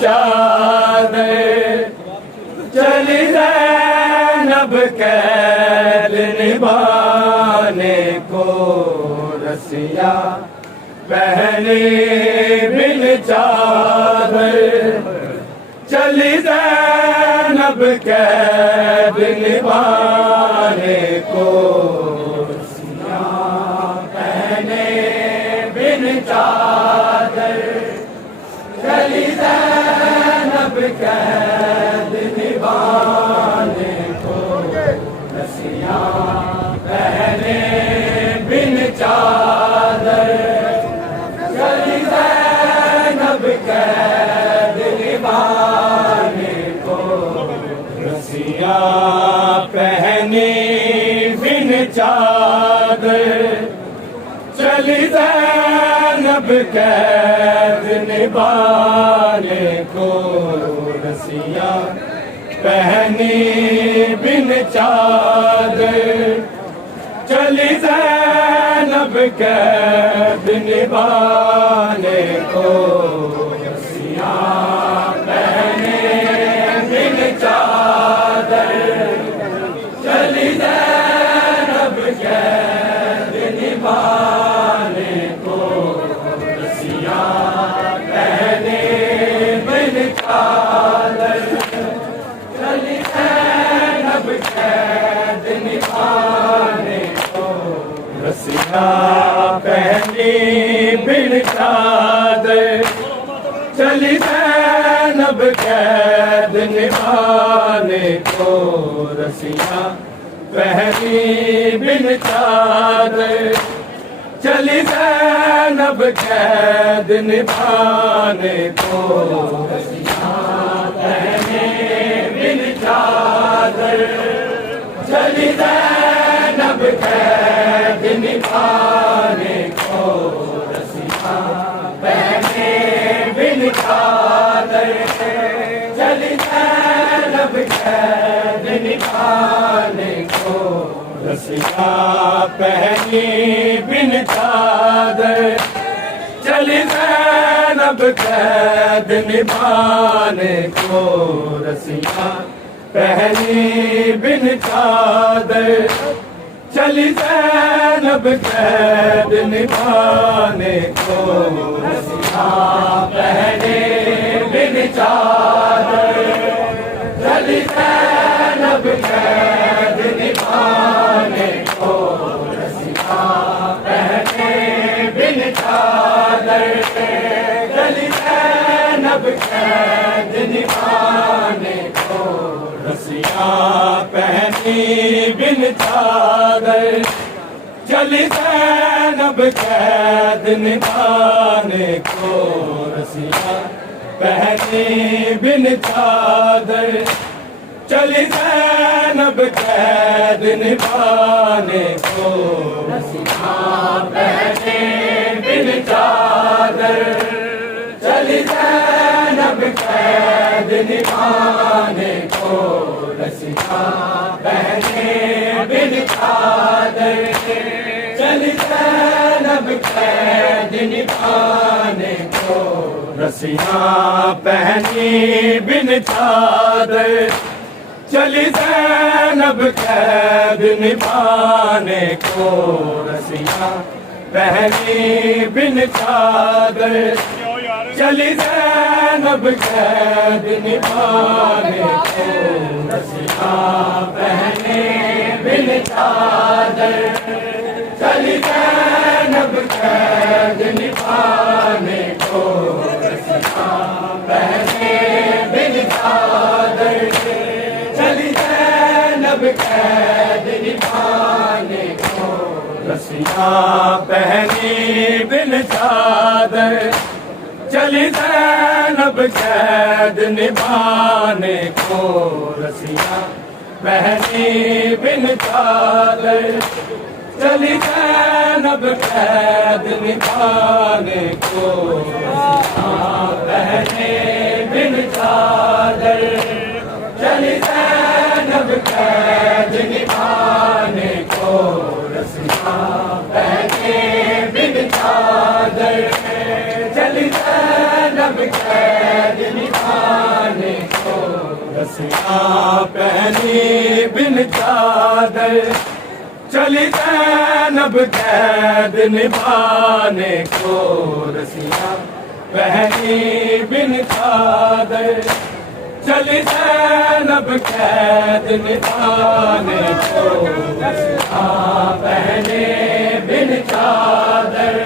चादर चली ज़ैनब कैद निभाने को रसिया पहने बिन चादर चली ज़ैनब कैद निभाने को रसिया पहने बिन चादर चली ज़ैनब कैद निभाने को रसिया पहने बिन चादर चली ज़ैनब कैद निभाने को रसिया पहने बिन चादर चली ज़ैनब कैद निभाने को रसिया पहने बिन चादर चली ज़ैनब कैद निभाने को रसिया पहने बिन चादर चली ज़ैनब कैद निभाने को रसिया पहने बिन चादर चली ज़ैनब कैद निभाने को रसिया पहने बिन चादर चली ज़ैनब कैद निभाने को रसिया पहने बिन चादर चली ज़ैनब कैद निभाने को रसिया पहने बिन चादर चली ज़ैनब कैद निभाने को रसिया पहने बिन चादर चली ज़ैनब कैद निभाने को रसिया पहने बिन चादर चली ज़ैनब कैद निभाने को रसिया पहने बिन चादर चली ज़ैनब कैद निभाने को रसिया पहने बिन चादर चली ज़ैनब कैद निभाने को रसिया पहने बिन चादर चली ज़ैनब कैद निभाने को रसिया पहने बिन चादर चली ज़ैनब कैद निभाने को रसिया पहने बिन चादर चली ज़ैनब कैद निभाने को रसिया पहने बिन चादर चली ज़ैनब कैद निभाने को रसिया पहने बिन चादर चली ज़ैनब कैद निभाने को रसिया पहने बिन चादर चली ज़ैनब कैद निभाने को रसिया पहने बिन चादर चली ज़ैनब कैद निभाने को रसिया पहने बिन चादर चली ज़ैनब कैद निभाने को रसिया पहने बिन चादर चली ज़ैनब कैद निभाने को रसिया पहने बिन चादर चली ज़ैनब कैद निभाने को रसिया पहने बिन चादर चली ज़ैनब कैद निभाने को रसिया पहने बिन चादर चली ज़ैनब कैद निभाने को रसिया पहने बिन चादर चली ज़ैनब कैद निभाने पहनी बिन चादर चली ज़ैनब कैद निभाने को रसिया पहनी बिन चादर चली ज़ैनब कैद निभाने को रसिया पहने बिन चादर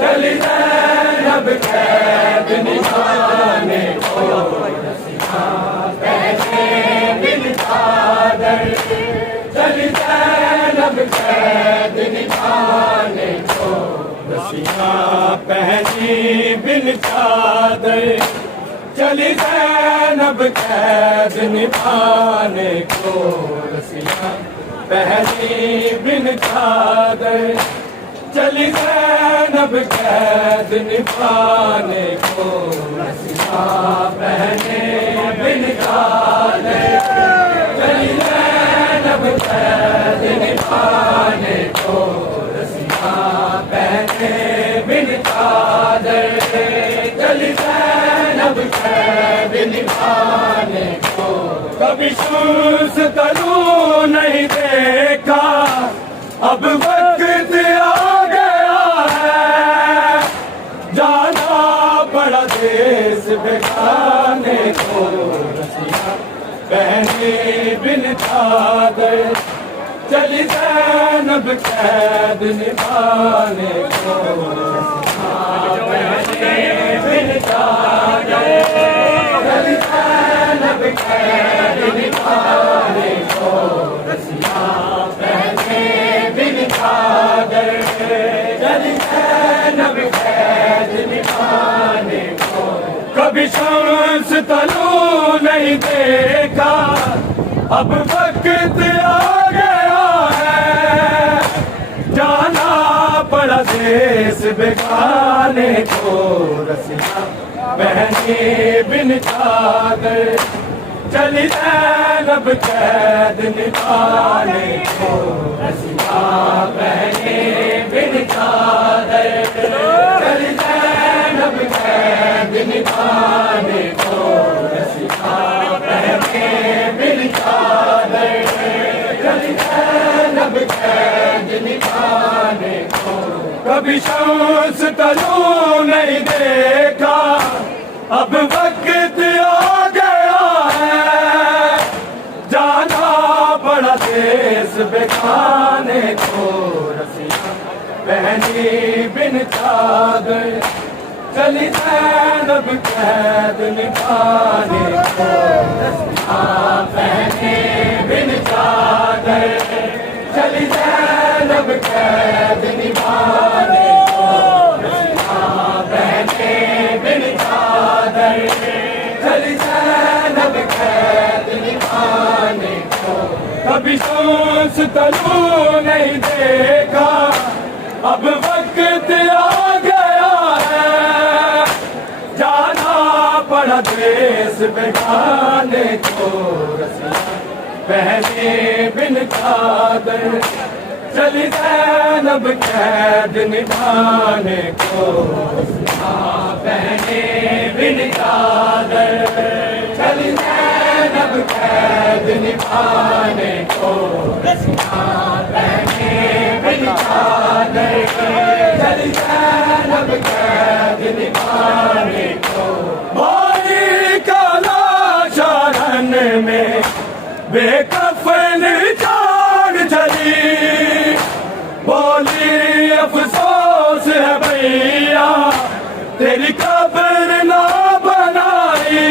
चली ज़ैनब कैद निभाने को रसिया पहने बिन चादर चली ज़ैनब कैद निभाने को रसिया पहनी बिन चादर चली ज़ैनब कैद निभाने को रसिया पहनी बिन चादर चली ज़ैनब कैद निभाने को रसिया पहने बिन चादर चली ज़ैनब कैद निभाने को रसिया पहने बिन चादर चली ज़ैनब कैद निभाने को कभी शूस तलू नहीं देखा अब वक्त आ गया है जाना बड़ा देश बेगाने को रसिया पहने बिन चादर चली ज़ैनब कैद निभाने को रसिया पहने बिन चादर चली ज़ैनब कैद निभाने को रसिया पहने बिन चादर चली ज़ैनब कैद निभाने को कभी शम्स तलू नहीं देखा अब वक्त आ गया है जाना पड़ा देश बेगाने को रसिया पहने बिन चादर चली ज़ैनब कैद निभाने को रसिया पहने बिन चादर चली ज़ैनब कैद निभाने को रसिया पहने बिन चादर चली ज़ैनब कैद निभाने को कभी शम्स तलू नहीं देखा अब वक्त आ गया है जाना बड़ा देश बेगाने को रसिया पहनी बिन चादर चली ज़ैनब कैद निभाने को रसिया पहने बिन चादर चली ज़ैनब कैद निभाने को रसिया पहने बिन चादर चली ज़ैनब कैद निभाने को कभी शम्स तलू नहीं देखा अब वक्त आ गया है जाना पड़ा देश बेगाने को रसिया पहने बिन चादर चली ज़ैनब कैद निभाने को रसिया पहने बिन चादर चली ज़ैनब कैद निभाने को रसिया पहने बिन चादर चली ज़ैनब कैद निभाने को भाई का लाशा रन में बेकफन जान चली बोली अफसोस है भैया तेरी कब्र ना बनाई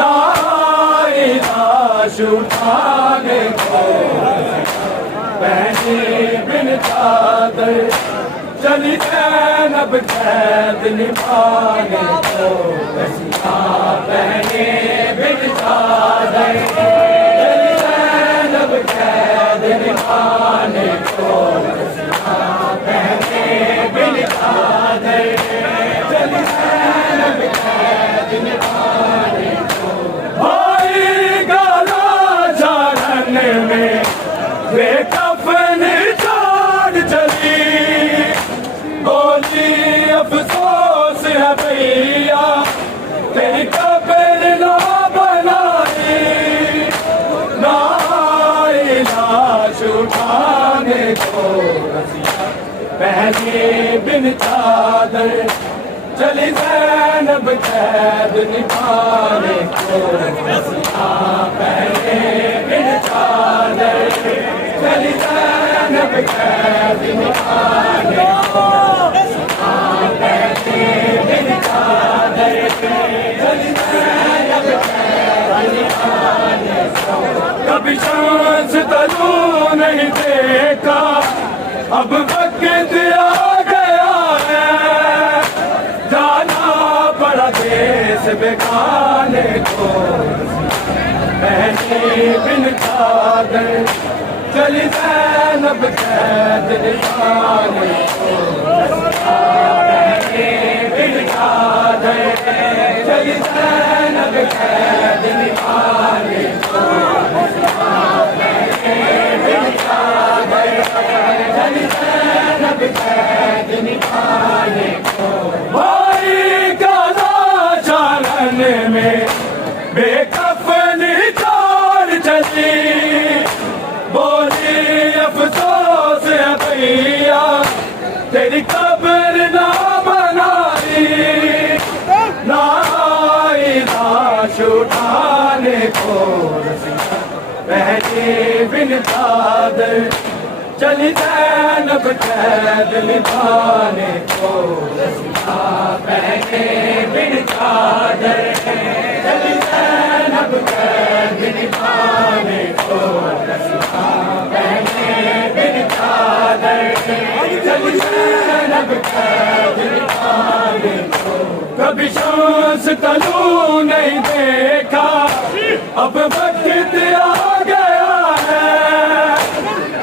ना आई लाश उठाने को पहने बिन चादर चली ज़ैनब कैद निभाने को रसिया पहने बिन चादर चली ज़ैनब कैद निभाने को रसिया पहने बिन चादर चली ज़ैनब कैद निभाने को भाई गाला जान में बेकफन जान चली बोली अफसोस है भैया तेरी कब्र ना बनाई उठाने को रसिया पहने बिन चादर चली ज़ैनब कैद निभाने को रसिया पहने बिन चादर चली ज़ैनब कैद निभाने को रसिया पहने बिन चादर चली ज़ैनब कैद निभाने को कभी शांस तलू नहीं देखा अब वक्त आ गया है जाना पड़ा देश बेगाने को पहने बिन चादर चली ज़ैनब कैद निभाने को पहने बिन चादर चली ज़ैनब कैद निभाने को भाई का लाचारन में बेकफनी चाल चली बोली अफसोस है भैया तेरी कब्र ना बनाई ना आई लाश उठाने को पहले बिन चादर चली ज़ैनब कैद निभाने को रसिया पहने बिन चादर चली ज़ैनब कैद निभाने को रसिया पहने बिन चादर चली ज़ैनब कैद निभाने को कभी शांस तलू नहीं देखा अब वक्त आ गया है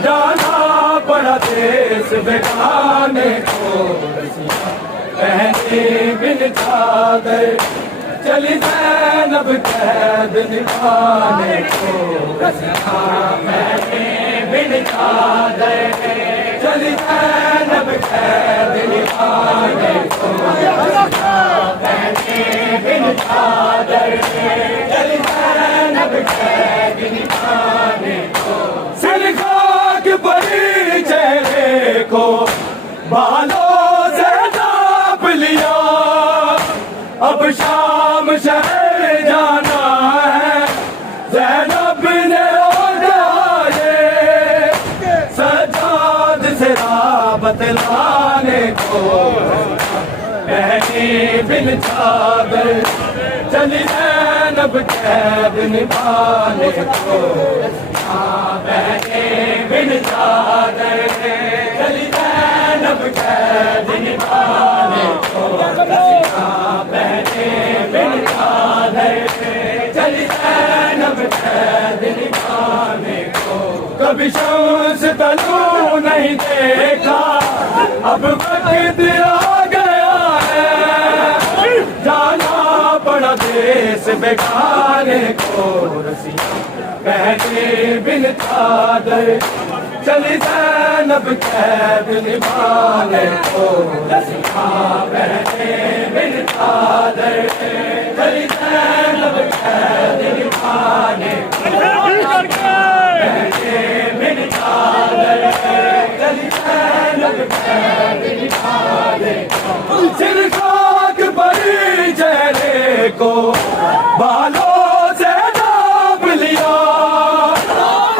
जाना पड़ा देश बेगाने को पहने बिन चादर चली ज़ैनब कैद निभाने को रसिया पहने बिन चादर चली ज़ैनब कैद निभाने को पहने बिन चादर चली ज़ैनब कैद निभाने को सिर खाक बड़ी चेहरे को बालों से नाप लिया अब शाम शहर जाना है ज़ैनब ने उठाए सजाद से राबत लाने को पहने बिन चादर चली ज़ैनब कैद निभाने को पहने बिन चादर चली ज़ैनब कैद निभाने को पहने बिन चादर चली ज़ैनब कैद निभाने को कभी शांस तलू नहीं देखा अब वक्त आ गया है जाना पड़ा देश बेगाने को रसिया पहने बिन चादर चली ज़ैनब कैद निभाने को रसिया पहने बिन चादर चली ज़ैनब कैद निभाने को पहने बिन चादर चली ज़ैनब कैद निभाने को सिर खाक बड़ी चेहरे को बालों से नाप लिया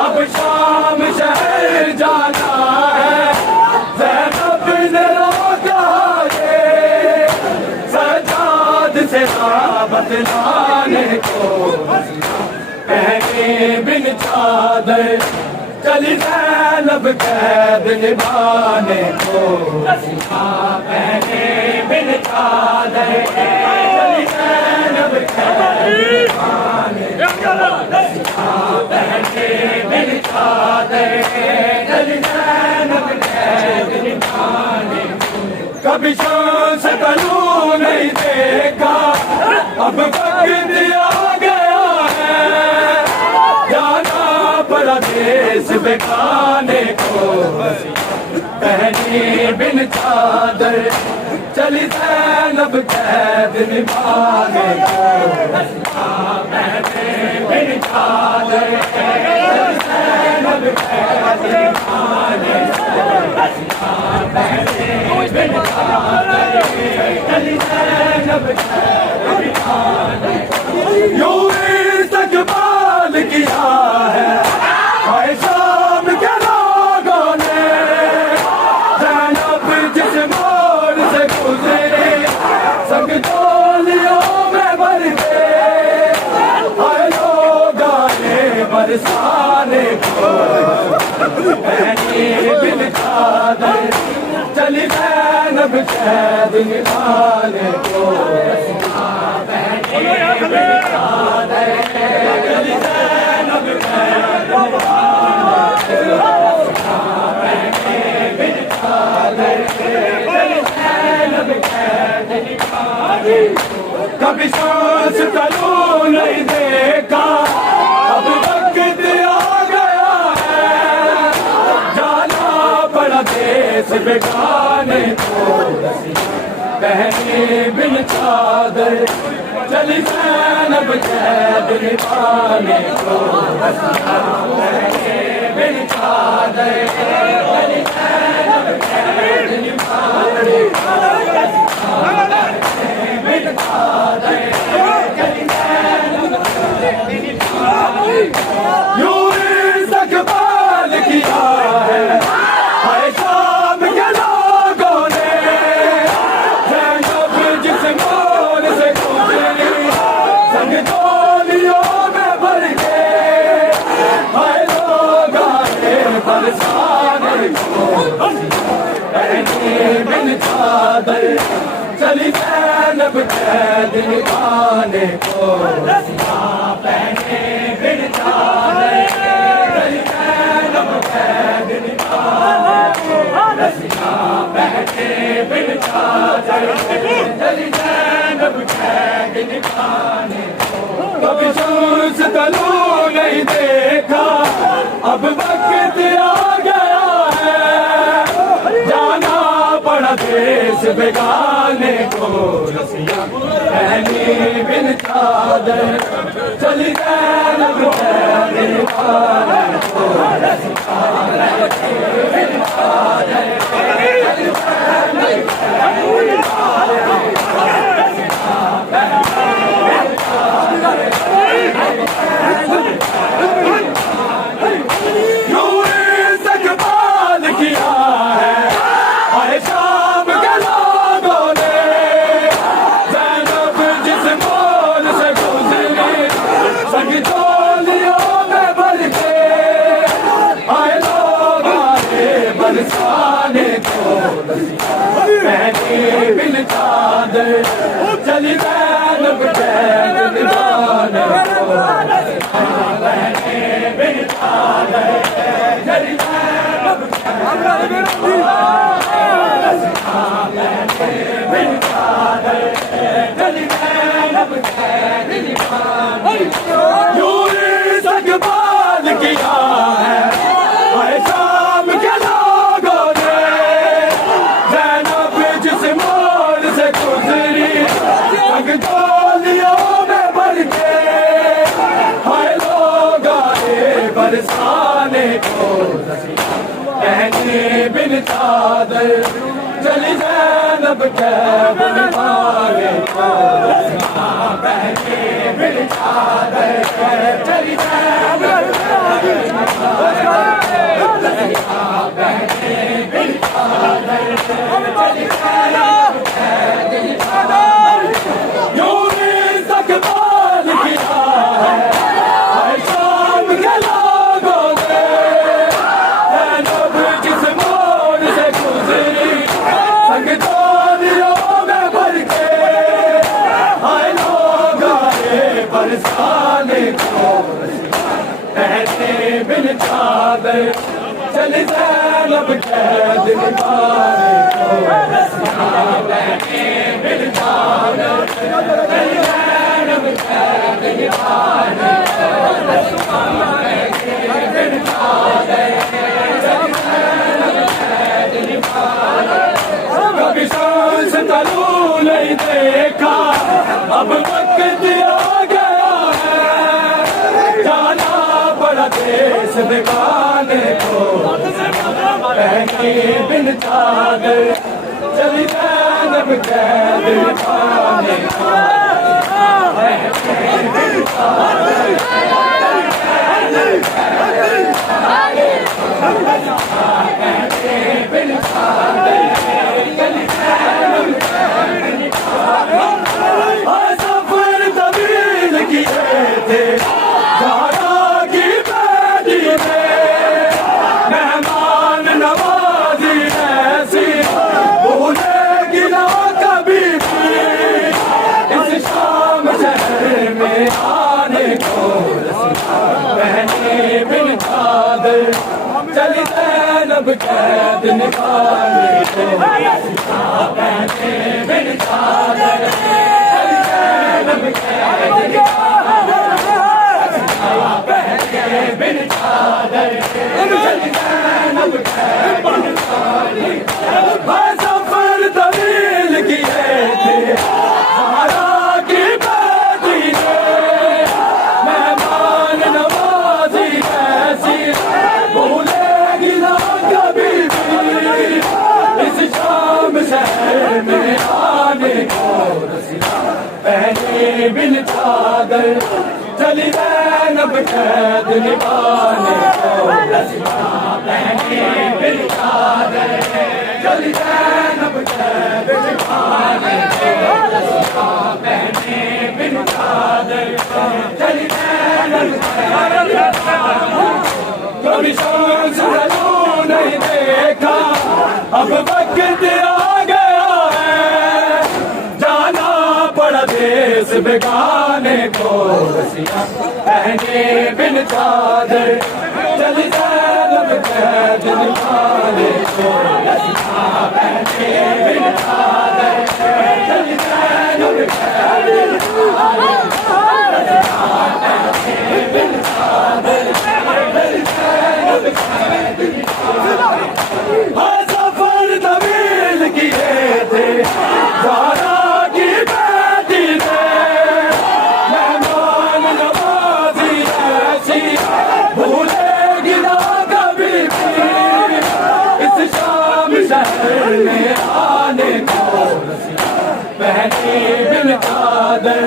अब शाम शहर जाना है ज़ैनब ने रोका ये सजाद से राबत लाने को पहने बिन चादर चली ज़ैनब कैद निभाने को पहने बिन चादर चली ज़ैनब कैद निभाने को पहने बिन चादर चली ज़ैनब कैद निभाने को कभी शांस तलू नहीं देखा अब वक्त आ गया है जाना पड़ा देश बेगाने को पहने बिन चादर चली ज़ैनब कैद निभाने को पहने बिन चादर चली ज़ैनब कैद पहनी बिन चादर चली ज़ैनब कैद निभाने को। पहनी बिन चादर चली ज़ैनब कैद निभाने को। पहनी बिन चादर चली ज़ैनब कैद निभाने को। कभी सांस तलू नहीं देखा, अब वक्त आ गया है, जाना पड़ा देश बेगाने को। पहनी बिन चादर चली ज़ैनब कैद निभाने को। पहनी बिन चादर चली ज़ैनब कैद निभाने को। बिन चादर चली ज़ैनब कैद निभाने को। यूं इस्तक़बाल किया है हाय शाम के लोगों ने, ज़ैनब जिस मोड़ से गुज़री संग डोलियों में भर के, हाय लोग आए बरसाने को। पहनी बिन चादर चली ज़ैनब कैद निभाने को। पहनी बिन चादर चली ज़ैनब कैद निभाने को। पहनी बिन चादर चली ज़ैनब कैद निभाने को। कभी शम्स तलू नहीं देखा, अब वक्त आ गया है, जाना पड़ा देश बेगाने को। पहनी बिन चादर चली ज़ैनब कैद निभाने को। बिन चादर चली ज़ैनब कैद निभाने को। यूं इस्तक़बाल किया है हाय शाम के लोगों ने, ज़ैनब जिस मोड़ से गुज़री संग डोलियों में भर के, हाय लोग आए बरसाने को। पहनी बिन चादर चली ज़ैनब कैद निभाने को। पहनी बिन चादर चली ज़ैनब कैद बिन चादर चली ज़ैनब कैद निभाने को। यूं इस्तक़बाल किया है हाय शाम के लोगों ने, ज़ैनब जिस मोड़ से गुज़री संग डोलियों में भर के, हाय लोग आए बरसाने को। पहनी बिन चादर चली ज़ैनब कैद निभाने को। पहनी बिन चादर चली ज़ैनब कैद निभाने को। पहनी बिन चादर चली ज़ैनब कैद निभाने को। यूं इस्तक़बाल किया है हाय शाम के लोगों ने, ज़ैनब जिस मोड़ से गुज़री संग डोलियों में भर के, हाय लोग आए बरसाने को। पहनी बिन चादर चली ज़ैनब कैद निभाने को। पहनी बिन चादर चली ज़ैनब कैद निभाने को। पहनी बिन चादर चली ज़ैनब कैद निभाने को। कभी सांस तलू नहीं देखा, अब वक्त आ गया है, जाना पड़ा देश बेगाने को। पहनी बिन चादर चली ज़ैनब कैद निभाने को। पहनी बिन चादर चली ज़ैनब कैद निभाने को। पहनी बिन चादर चली ज़ैनब कैद निभाने को। सफ़र तवील किए थे ज़हरा की बेदी में, चादर चली ज़ैनब कैद निभाने को पहने बिन चादर चली ज़ैनब कैद पहने बिन चादर चली ज़ैनब कैद निभाने सफर तवील किए थे ज़हरा की बेटी ने मेहमान नवाजी कैसी भूलेगी ना कभी भी इस शाम शहर में आने को रसिया पहने बिन चादर चली ज़ैनब कैद निभाने को रसिया पहने बिन चादर चली ज़ैनब कैद निभाने को रसिया पहने बिन चादर चली ज़ैनब कैद कभी शम्स ज़रूर नहीं देखा अब वक्त आ गया है जाना पड़ा देश बेगाने को रसिया पहने बिन चादर चली ज़ैनब कैद निभाने को रसिया पहने बिन चादर चली ज़ैनब कैद निभाने को रसिया पहने बिन चादर चली ज़ैनब कैद निभाने सफर तवील किए थे ज़हरा की बेटी ने मेहमान नवाजी ऐसी भूलेगी ना कभी भी इस शाम शहर में आने को रसिया पहने बिन चादर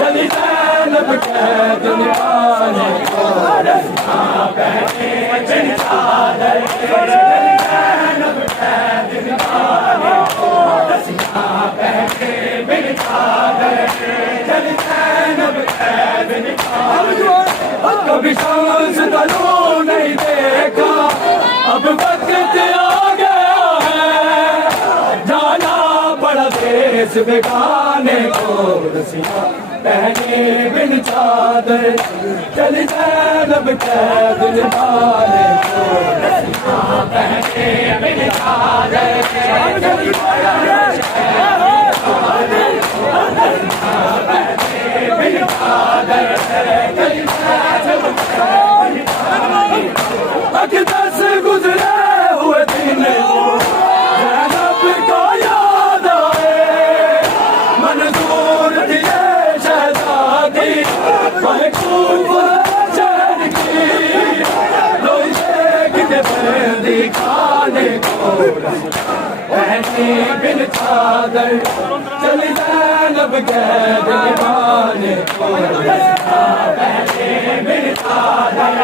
चली ज़ैनब कैद निभाने को रसिया पहने बिन चादर चली ज़ैनब कैद निभाने को रसिया पहने बिन चादर चली ज़ैनब कैद निभाने को कभी शम्स तलू नहीं देखा अब वक्त आ गया है जाना पड़ा देश बेगाने को रसिया पहने बिन चादर चली ज़ैनब कैद निभाने को रसिया पहने बिन चादर चली ज़ैनब कैद निभाने को रसिया पहने बिन चादर चली ज़ैनब कैद निभाने को अक़दस गुज़रे हुए दिन वो ज़ैनब को याद आए मंजूर दिए शहज़ादी महबूब चैन की रोई देख के बंदी खाने को पहने बिन चादर चली ज़ैनब कैद निभाने को पहने बिन चादर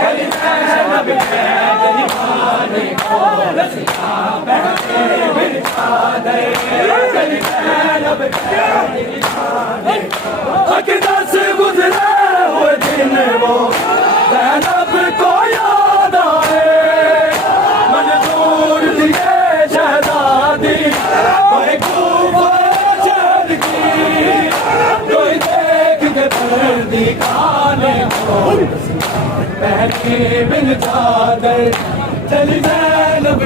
चली ज़ैनब कैद निभाने को रसिया पहने बिन चादर चली ज़ैनब कैद निभाने को अक़दस गुज़रे हुए दिन वो ज़ैनब को याद आए मंजूर दिए शहज़ादी महबूब चैन की रोई देख के बंदी खाने को पहने बिन चादर चली ज़ैनब